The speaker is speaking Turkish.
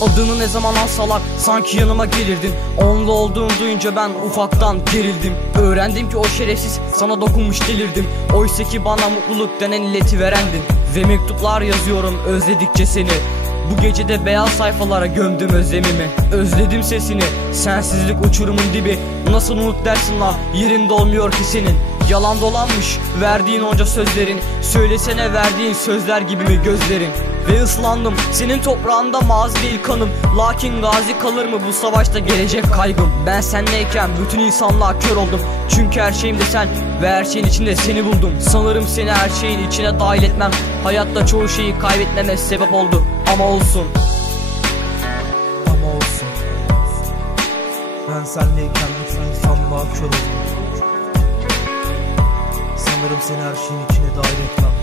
Adını ne zaman alsalar sanki yanıma gelirdin. Onlu olduğunu duyunca ben ufaktan gerildim. Öğrendim ki o şerefsiz sana dokunmuş delirdim. Oysa ki bana mutluluk denen illeti verendin. Ve mektuplar yazıyorum özledikçe seni. Bu gece de beyaz sayfalara gömdüm özlemimi. Özledim sesini Sensizlik uçurumun dibi. Nasıl unut dersin la Yerinde olmuyor ki senin Yalan dolanmış verdiğin onca sözlerin. Söylesene verdiğin sözler gibi mi gözlerin? Ve ıslandım senin toprağında mazi değil kanım. Lakin gazi kalır mı bu savaşta gelecek kaygım? Ben senleyken bütün insanlığa kör oldum. Çünkü her şeyimde sen ve her şeyin içinde seni buldum. Sanırım seni her şeyin içine dahil etmem. Hayatta çoğu şeyi kaybetmeme sebep oldu. Ama olsun. Ama olsun. Ben senleyken bütün insanlığa kör oldum Sanırım seni her şeyin içine dahil etmem